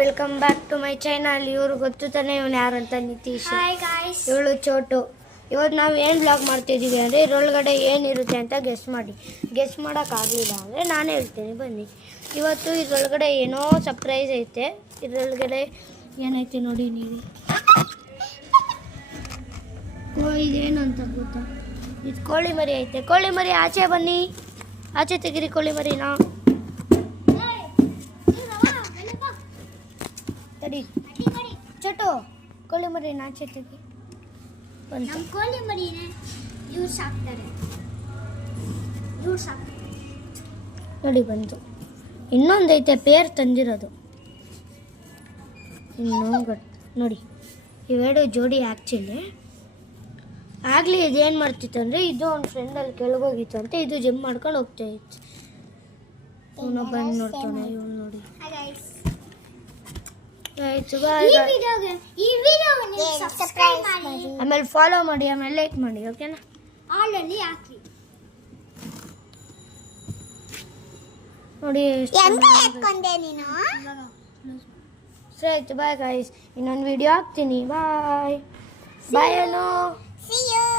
Welcome back to my channel. ಇವ್ರು ಗೊತ್ತು ತಾನೆ ಇವನು ಯಾರಂತ, ನಿತೀಶ್. ಇವಳು ಚೋಟು. ಇವತ್ತು ನಾವು ಏನು ಬ್ಲಾಗ್ ಮಾಡ್ತಿದ್ದೀವಿ ಅಂದರೆ ಇದರೊಳಗಡೆ ಏನಿರುತ್ತೆ ಅಂತ ಗೆಸ್ ಮಾಡಿ. ಗೆಸ್ ಮಾಡೋಕ್ಕಾಗಲಿಲ್ಲ ಅಂದರೆ ನಾನೇ ಹೇಳ್ತೀನಿ ಬನ್ನಿ. ಇವತ್ತು ಇದರೊಳಗಡೆ ಏನೋ ಸರ್ಪ್ರೈಸ್ ಐತೆ. ಇದರೊಳಗಡೆ ಏನೈತೆ ನೋಡಿ ನೀವು. ಇದೇನು ಅಂತ ಗೊತ್ತಾ? ಇದು ಕೋಳಿ ಮರಿ ಐತೆ. ಕೋಳಿ ಮರಿ ಆಚೆ ಬನ್ನಿ, ಆಚೆ ತೆಗಿರಿ ಕೋಳಿ ಮರಿನಾ. ತಡಿ ಚೋಟು, ಕೋಳಿ ಮರಿ ಆಚೆ ತೆಗಿ. ನಮ್ಮ ಕೋಳಿ ಮರಿನೇ ಇವ್ರು ಸಾಕ್ತಾರೆ. ನೋಡಿ ಬಂತು. ಇನ್ನೊಂದೈತೆ ಪೇರ್ ತಂದಿರೋದು. ಇನ್ನೊಂದು ನೋಡಿ, ಇವೆರಡು ಜೋಡಿ. ಆ್ಯಕ್ಚುಲಿ ಆಗಲಿ ಇದೇನು ಮಾಡ್ತಿತ್ತು ಅಂದರೆ, ಇದು ಅವ್ನ ಫ್ರೆಂಡಲ್ಲಿ ಕೆಳಗೋಗಿತ್ತು ಅಂತ ಇದು ಜಂಪ್ ಮಾಡ್ಕೊಂಡು ಹೋಗ್ತಾ ಇತ್ತು. ಇವನು ಬಂದು ನೋಡ್ತಾನೆ. ಇವನು ನೋಡಿ ಆಯ್ತು. ಆಮೇಲೆ ಫಾಲೋ ಮಾಡಿ, ಆಮೇಲೆ ಲೈಕ್ ಮಾಡಿ, ಓಕೆನಾ? ಆಲಲ್ಲಿ ಹಾಕಿ ನೋಡಿ. ನೀನು ಸರಿ ಆಯ್ತು, ಬಾಯ್ ಗಾಯ್ಸ್. ಇನ್ನೊಂದು ವಿಡಿಯೋ ಹಾಕ್ತೀನಿ. ಬಾಯ್ ಬಾಯ್. See you.